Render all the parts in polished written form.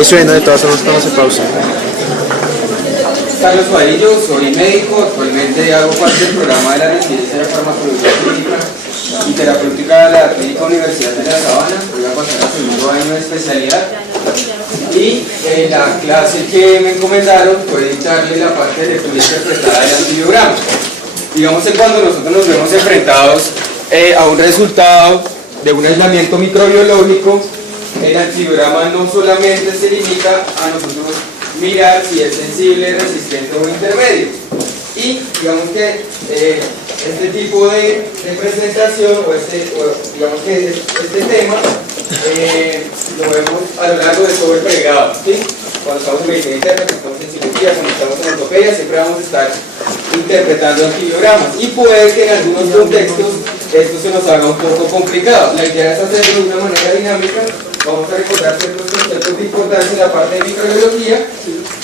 Ahí estoy viendo de todas formas cuando se pausa. Carlos Vadillo, soy médico, actualmente hago parte del programa de la residencia de farmacología clínica y terapéutica de la Clínica Universidad de La Sabana. Voy a pasar al segundo año de especialidad y la clase que me encomendaron fue dictarle la parte de lectura interpretada del antibiograma. Digamos que cuando nosotros nos vemos enfrentados a un resultado de un aislamiento microbiológico, el antibiograma no solamente se limita a nosotros mirar si es sensible, resistente o intermedio. Y digamos que este tipo de presentación digamos que este tema lo vemos a lo largo de todo el pregrado, ¿sí? Cuando estamos en medicina interna, cuando estamos en cirugía, cuando estamos en ortopedia, siempre vamos a estar interpretando antibiogramas y puede que en algunos contextos esto se nos haga un poco complicado. La idea es hacerlo de una manera dinámica. Vamos a recordar ciertos conceptos de importancia en la parte de microbiología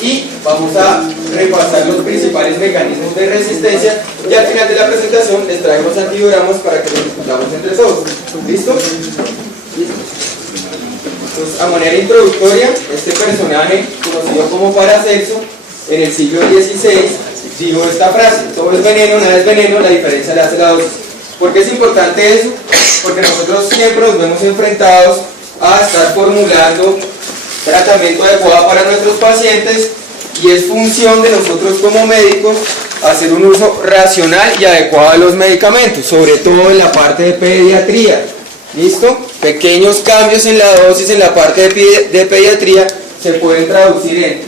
y vamos a repasar los principales mecanismos de resistencia y al final de la presentación les traigo los antibiogramas para que los discutamos entre todos. ¿Listo? Pues, a manera introductoria, este personaje, conocido como Paracelso, en el siglo XVI, dijo esta frase: todo es veneno, nada es veneno, la diferencia la hace la dosis. ¿Por qué es importante eso? Porque nosotros siempre nos vemos enfrentados a estar formulando tratamiento adecuado para nuestros pacientes y es función de nosotros como médicos hacer un uso racional y adecuado de los medicamentos, sobre todo en la parte de pediatría. ¿Listo? Pequeños cambios en la dosis en la parte de pediatría se pueden traducir en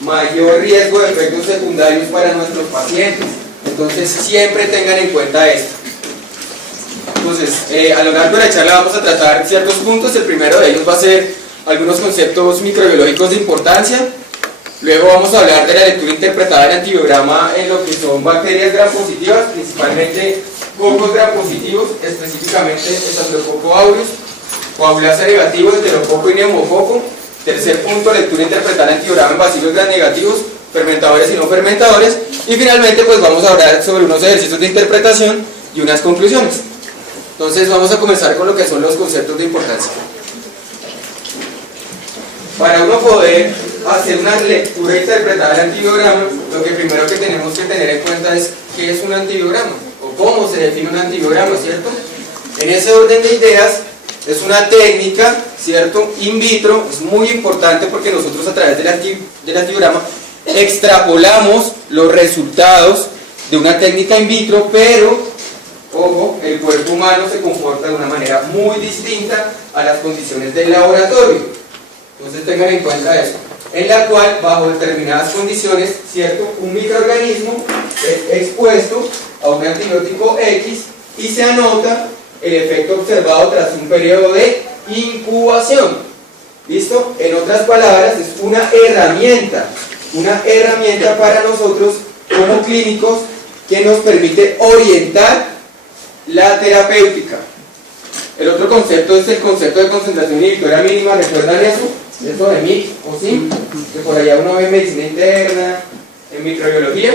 mayor riesgo de efectos secundarios para nuestros pacientes. Entonces siempre tengan en cuenta esto. Entonces, a lo largo de la charla vamos a tratar ciertos puntos. El primero de ellos va a ser algunos conceptos microbiológicos de importancia. Luego vamos a hablar de la lectura interpretada del antibiograma en lo que son bacterias gram positivas, principalmente cocos gram positivos, específicamente Staphylococcus aureus, coagulasa negativo, enterococo y neumococo. Tercer punto, lectura interpretada del antibiograma en bacilos gram negativos, fermentadores y no fermentadores. Y finalmente pues vamos a hablar sobre unos ejercicios de interpretación y unas conclusiones. Entonces vamos a comenzar con lo que son los conceptos de importancia. Para uno poder hacer una lectura interpretada del antibiograma, lo que primero que tenemos que tener en cuenta es qué es un antibiograma o cómo se define un antibiograma, ¿cierto? En ese orden de ideas es una técnica, ¿cierto? In vitro, es muy importante porque nosotros a través del antibiograma extrapolamos los resultados de una técnica in vitro, pero ojo, el cuerpo humano se comporta de una manera muy distinta a las condiciones del laboratorio. Entonces tengan en cuenta eso. En la cual, bajo determinadas condiciones, ¿cierto? Un microorganismo es expuesto a un antibiótico X y se anota el efecto observado tras un periodo de incubación. ¿Listo? En otras palabras, es una herramienta para nosotros como clínicos que nos permite orientar la terapéutica. El otro concepto es el concepto de concentración inhibitoria mínima. ¿Recuerdan eso? Eso de MIC o SIM, que por allá uno ve en medicina interna, en microbiología.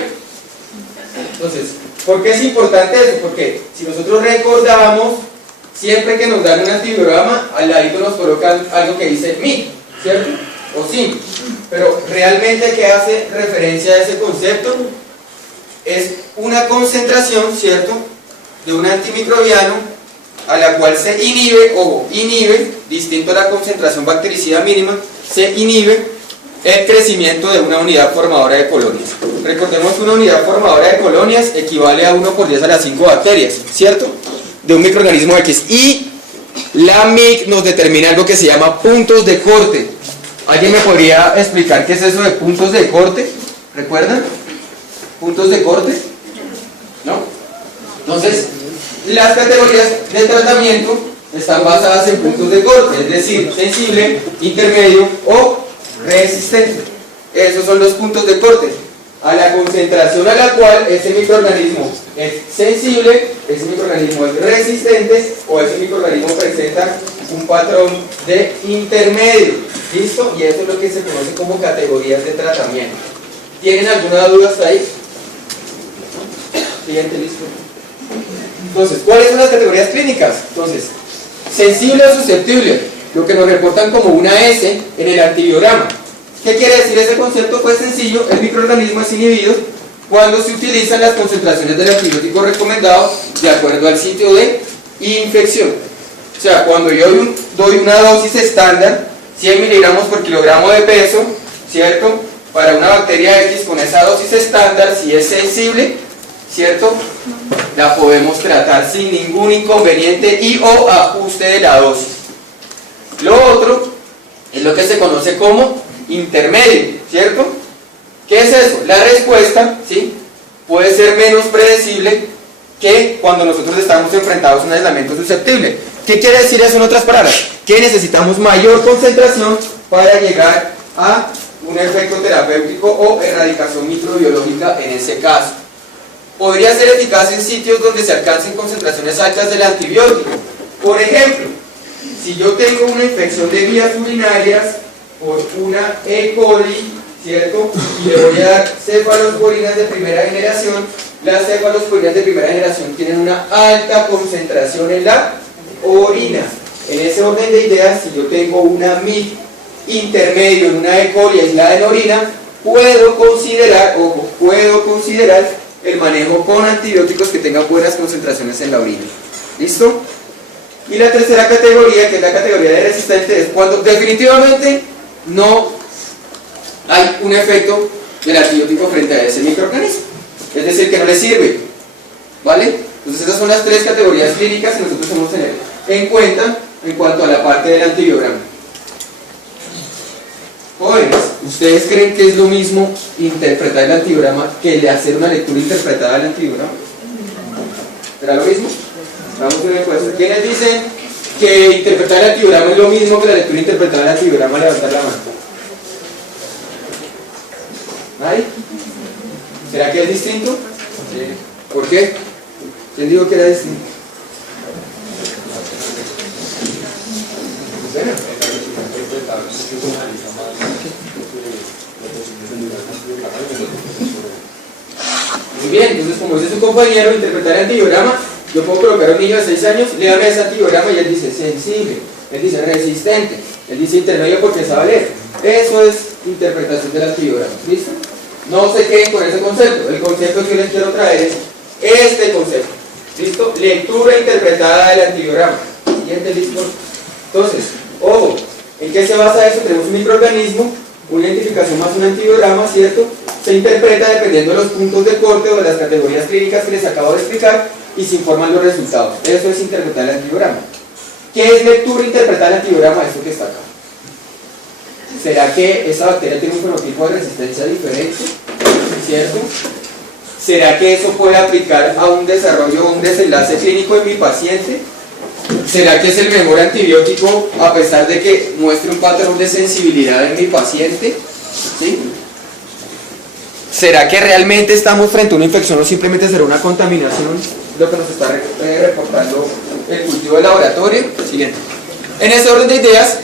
Entonces, ¿por qué es importante eso? Porque si nosotros recordamos, siempre que nos dan un antibiograma, al ladito nos colocan algo que dice MIC, ¿cierto? O SIM. Pero realmente, ¿qué hace referencia a ese concepto? Es una concentración, ¿cierto?, de un antimicrobiano a la cual se inhibe, distinto a la concentración bactericida mínima, se inhibe el crecimiento de una unidad formadora de colonias. Recordemos que una unidad formadora de colonias equivale a 1 por 10 a las 5 bacterias, ¿cierto?, de un microorganismo X. Y la MIC nos determina algo que se llama puntos de corte. ¿Alguien me podría explicar qué es eso de puntos de corte? ¿Recuerdan? ¿Puntos de corte? ¿No? Entonces, las categorías de tratamiento están basadas en puntos de corte, es decir, sensible, intermedio o resistente. Esos son los puntos de corte. A la concentración a la cual ese microorganismo es sensible, ese microorganismo es resistente o ese microorganismo presenta un patrón de intermedio. ¿Listo? Y eso es lo que se conoce como categorías de tratamiento. ¿Tienen alguna duda hasta ahí? Siguiente, listo. Entonces, ¿cuáles son las categorías clínicas? Entonces, sensible o susceptible. lo que nos reportan como una S en el antibiograma. ¿Qué quiere decir ese concepto? Pues sencillo, el microorganismo es inhibido cuando se utilizan las concentraciones del antibiótico recomendado de acuerdo al sitio de infección. O sea, cuando yo doy una dosis estándar, 100 miligramos por kilogramo de peso, ¿cierto? Para una bacteria X con esa dosis estándar, si es sensible, ¿cierto? La podemos tratar sin ningún inconveniente y o ajuste de la dosis. Lo otro es lo que se conoce como intermedio, ¿cierto? ¿Qué es eso? La respuesta, ¿sí?, puede ser menos predecible que cuando nosotros estamos enfrentados a un aislamiento susceptible. ¿Qué quiere decir eso en otras palabras? Que necesitamos mayor concentración para llegar a un efecto terapéutico o erradicación microbiológica en ese caso. Podría ser eficaz en sitios donde se alcancen concentraciones altas del antibiótico. Por ejemplo, si yo tengo una infección de vías urinarias por una E. coli, ¿cierto? Y le voy a dar cefalosporinas de primera generación, las cefalosporinas de primera generación tienen una alta concentración en la orina. En ese orden de ideas, si yo tengo una MIC intermedio en una E. coli aislada en orina, puedo considerar el manejo con antibióticos que tengan buenas concentraciones en la orina. ¿Listo? Y la tercera categoría, que es la categoría de resistente, es cuando definitivamente no hay un efecto del antibiótico frente a ese microorganismo, es decir, que no le sirve, ¿vale? Entonces esas son las tres categorías clínicas que nosotros debemos tener en cuenta en cuanto a la parte del antibiograma. Jóvenes, ¿ustedes creen que es lo mismo interpretar el antibiograma que el de hacer una lectura interpretada del antibiograma? ¿Será lo mismo? Vamos a ver una encuesta. ¿Quiénes dicen que interpretar el antibiograma es lo mismo que la lectura interpretada del antibiograma? Levantar la mano. ¿Nadie? ¿Será que es distinto? Sí. ¿Por qué? ¿Quién dijo que era distinto? Bueno. Muy bien, entonces como dice su compañero, interpretar el antibiograma, yo puedo colocar a un niño de 6 años, léame ese antibiograma y él dice sensible, él dice resistente, él dice intermedio porque sabe leer. Eso es interpretación del antibiograma, ¿listo? No se queden con ese concepto, el concepto que les quiero traer es este concepto, ¿listo? Lectura interpretada del antibiograma. Siguiente, ¿listo? Entonces, ojo, ¿en qué se basa eso? Tenemos un microorganismo, una identificación más un antibiograma, ¿cierto? Se interpreta dependiendo de los puntos de corte o de las categorías clínicas que les acabo de explicar y se informan los resultados. Eso es interpretar el antibiograma. ¿Qué es lectura interpretada del antibiograma? Esto que está acá. ¿Será que esa bacteria tiene un fenotipo de resistencia diferente? ¿Cierto? ¿Será que eso puede aplicar a un desarrollo o un desenlace clínico en mi paciente? ¿Será que es el mejor antibiótico a pesar de que muestre un patrón de sensibilidad en mi paciente? ¿Sí? ¿Será que realmente estamos frente a una infección o simplemente será una contaminación? Lo que nos está reportando el cultivo de laboratorio. Siguiente. En ese orden de ideas,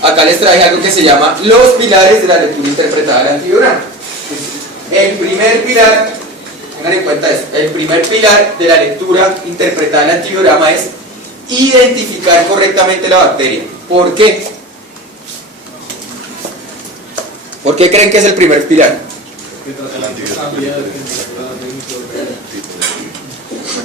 acá les traje algo que se llama los pilares de la lectura interpretada del antibiograma. El primer pilar, tengan en cuenta esto, el primer pilar de la lectura interpretada del antibiograma es identificar correctamente la bacteria. ¿Por qué? ¿Por qué creen que es el primer pilar?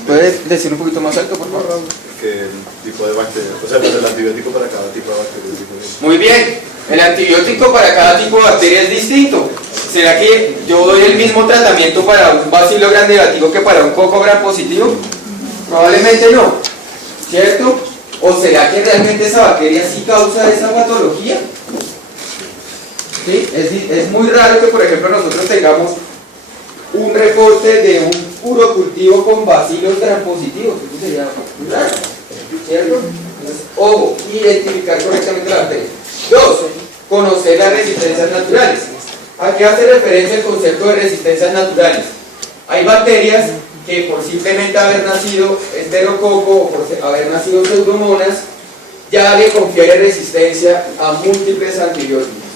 ¿Puedes decir un poquito más alto, por favor? Que el tipo de bacteria, o sea, pues el antibiótico para cada tipo de bacteria es diferente. Muy bien, el antibiótico para cada tipo de bacteria es distinto. ¿Será que yo doy el mismo tratamiento para un bacilo gram negativo que para un coco gram positivo? Probablemente no, ¿cierto? ¿O será que realmente esa bacteria sí causa esa patología? ¿Sí? Es muy raro que, por ejemplo, nosotros tengamos un reporte de un puro cultivo con bacilos gram positivos. Eso sería muy raro, ¿cierto? Entonces, ojo, identificar correctamente la bacteria. 2. Conocer las resistencias naturales. ¿A qué hace referencia el concepto de resistencias naturales? Hay bacterias que por simplemente haber nacido enterococo o por haber nacido pseudomonas, ya le confiere resistencia a múltiples antibióticos.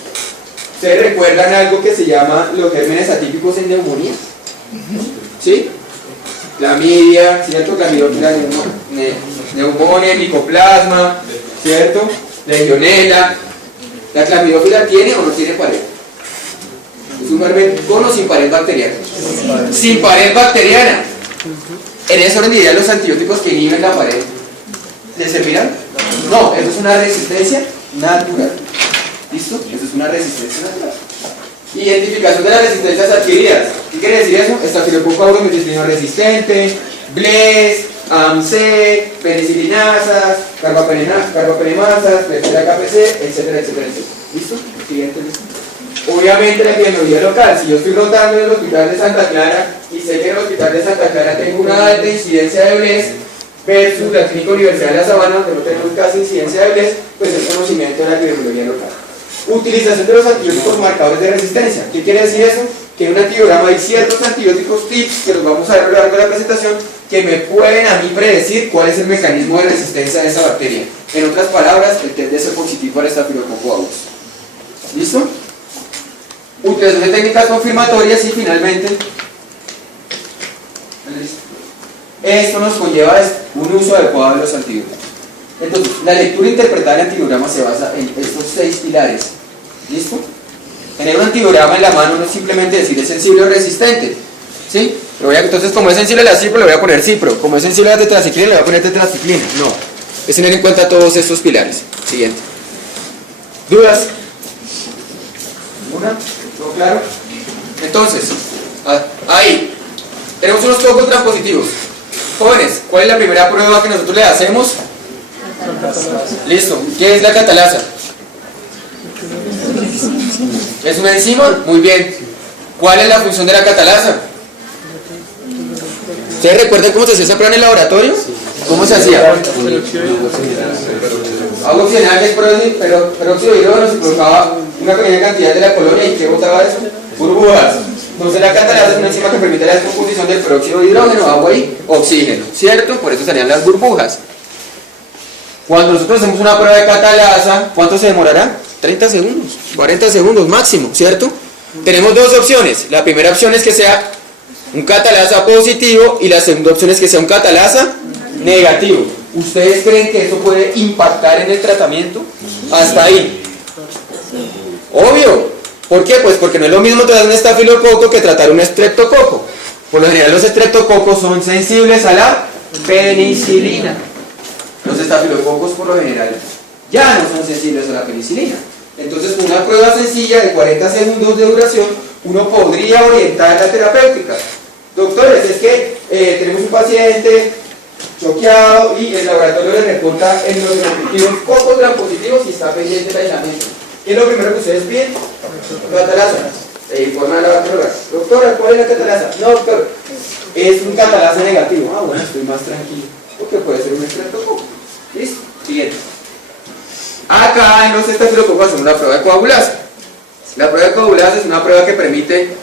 ¿Ustedes recuerdan algo que se llama los gérmenes atípicos en neumonía? ¿Sí? Clamidia, ¿cierto? Clamidia, neumonía, micoplasma, ¿cierto? Legionela. ¿La clamidófila tiene o no tiene pared? ¿Es un germen con o sin pared bacteriana? Sin pared bacteriana. En ese orden de ideas, los antibióticos que inhiben la pared, ¿les servirán? No, eso es una resistencia natural. ¿Listo? Eso es una resistencia natural. Identificación de las resistencias adquiridas. ¿Qué quiere decir eso? Estafilococo aureus meticilino resistente, BLES, AMC, penicilinasas, carbapenemasas, tercera KPC, etcétera, etcétera, etcétera. ¿Listo? Siguiente, listo. Obviamente la epidemiología local, si yo estoy rotando en el hospital de Santa Clara y sé que en el hospital de Santa Clara tengo una alta incidencia de BLES versus la Clínica Universidad de La Sabana, donde no tenemos casi incidencia de BLES, pues es conocimiento de la epidemiología local. Utilización de los antibióticos marcadores de resistencia. ¿Qué quiere decir eso? Que en un antibiograma hay ciertos antibióticos tips, que los vamos a ver a lo largo de la presentación, que me pueden a mí predecir cuál es el mecanismo de resistencia de esa bacteria. En otras palabras, el test de ser positivo para Staphylococcus aureus. ¿Listo? Utilización de técnicas confirmatorias y finalmente, esto nos conlleva un uso adecuado de los antibióticos. Entonces, la lectura interpretada del antibiograma se basa en estos 6 pilares. ¿Listo? Tener un antibiograma en la mano no es simplemente decir es sensible o resistente. ¿Sí? Entonces, como es sensible a la cipro, le voy a poner cipro. Como es sensible a la tetraciclina, le voy a poner tetraciclina. No. Es tener en cuenta todos estos pilares. Siguiente. ¿Dudas? ¿Una? ¿Todo claro? Entonces, ahí. Tenemos unos cocos transpositivos. Jóvenes, ¿cuál es la primera prueba que nosotros le hacemos? Listo. ¿Qué es la catalasa? ¿Es una enzima? Muy bien. ¿Cuál es la función de la catalasa? ¿Ustedes recuerdan cómo se hacía esa prueba en el laboratorio? ¿Cómo se hacía? Agua oxigenada, que es peróxido de hidrógeno, se colocaba una pequeña cantidad de la colonia y ¿qué botaba eso? Burbujas. Entonces la catalasa es una enzima que permite la descomposición del peróxido de hidrógeno, agua y oxígeno, ¿cierto? Por eso salían las burbujas. Cuando nosotros hacemos una prueba de catalasa, ¿cuánto se demorará? 30 segundos, 40 segundos máximo, ¿cierto? Tenemos dos opciones. La primera opción es que sea un catalasa positivo y la segunda opción es que sea un catalasa negativo. ¿Ustedes creen que eso puede impactar en el tratamiento? Hasta ahí. Obvio. ¿Por qué? Pues porque no es lo mismo tratar un estafilococo que tratar un estreptococo. Por lo general los estreptococos son sensibles a la penicilina. Los estafilococos por lo general ya no son sensibles a la penicilina. Entonces, con una prueba sencilla de 40 segundos de duración, uno podría orientar la terapéutica. Doctores, es que tenemos un paciente choqueado y el laboratorio le reporta en los positivos, cocos gran positivos y está pendiente del aislamiento. ¿Qué es lo primero que ustedes piden? Catalasa. Informa a la bacterióloga. Doctora, ¿cuál es la catalasa? No, doctor, es un catalasa negativo. Ah, bueno, estoy más tranquilo, porque puede ser un estreptococo. ¿Listo? Siguiente. Acá en los estafilococos hacemos una prueba de coagulasa. La prueba de coagulasa es una prueba que permite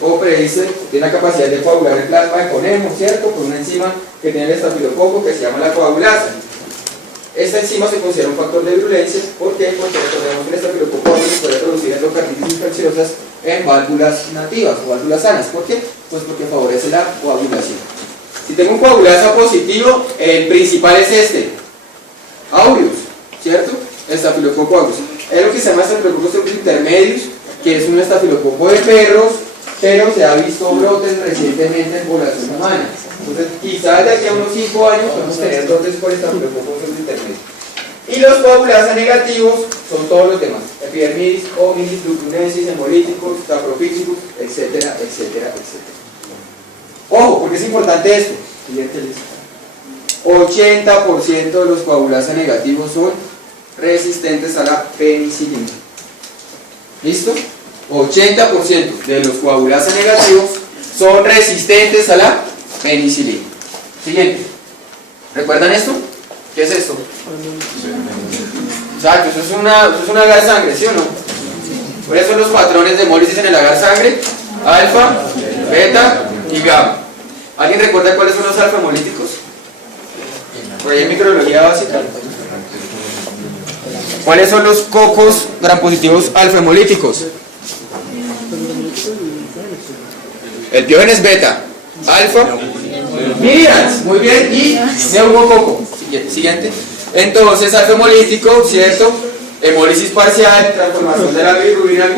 o predice, tiene la capacidad de coagular el plasma de conemo, ¿cierto? Por una enzima que tiene el estafilococo que se llama la coagulasa. Esta enzima se considera un factor de virulencia. ¿Por qué? Porque recordemos que el estafilococo se puede producir endocarditis infecciosas en válvulas nativas o válvulas sanas. ¿Por qué? Pues porque favorece la coagulación. Si tengo un coagulasa positivo, el principal es este, aureus, ¿cierto? Estafilococo aureus. Es lo que se llama estafilococos intermedios, que es un estafilococo de perros, pero se ha visto brotes recientemente en población humana. Entonces, quizás de aquí a unos 5 años podemos tener brotes por estafilococos intermedios. Y los coagulasa negativos son todos los demás: epidermidis, hominis, leucunensis, hemolíticos, saprofíticos, etcétera, etcétera, etcétera. Ojo, porque es importante esto. Siguiente lista. 80% de los coagulasa negativos son resistentes a la penicilina. ¿Listo? 80% de los coagulasa negativos son resistentes a la penicilina. Siguiente. ¿Recuerdan esto? ¿Qué es esto? Exacto, eso es un agar sangre, ¿sí o no? ¿Cuáles son los patrones de hemólisis en el agar sangre? Alfa, beta y gamma. ¿Alguien recuerda cuáles son los alfa hemolíticos? Por ahí en microbiología básica. ¿Cuáles son los cocos gram positivos alfa hemolíticos? El Diógenes beta, alfa, Miriams, muy bien, y neumococo. Siguiente. Entonces, alfa hemolítico, ¿cierto? Hemólisis parcial, transformación de la bilirrubina